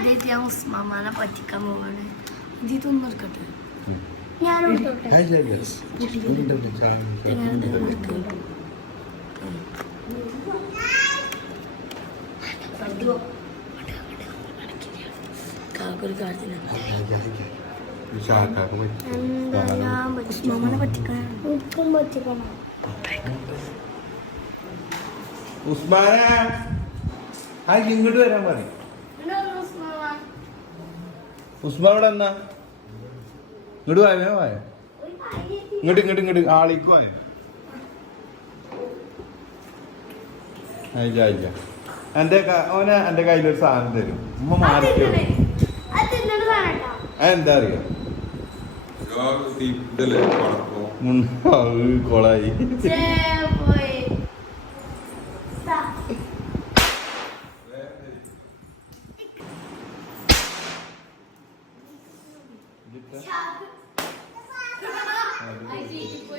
ഇതായിട്ട് ഞാൻ ഉസ്മാനെ പറ്റിക്കാൻ പോവാണ്. ഇതൊന്നും എടുക്കട്ടെ. ഞാൻ കാക്കൊരു കാര്യത്തിനാണ് ഉസ്മാനെ പറ്റിക്കാൻ ഉസ്മാനെ ഇങ്ങോട്ട് വരാൻ പറയും. ഉസ്മാൻ ഇവിടെ എന്നാ ഇങ്ങോട്ട് പോയ പോയ ഇങ്ങോട്ട് ഇങ്ങോട്ട് ഇങ്ങോട്ട് ആളിക്ക് പോയ ഇല്ല എന്റെ ഓനെ എന്റെ കയ്യിലൊരു സാധനം തരും. ഉമ്മ മാറിക്കോ. എന്താ അറിയോ കൊളായി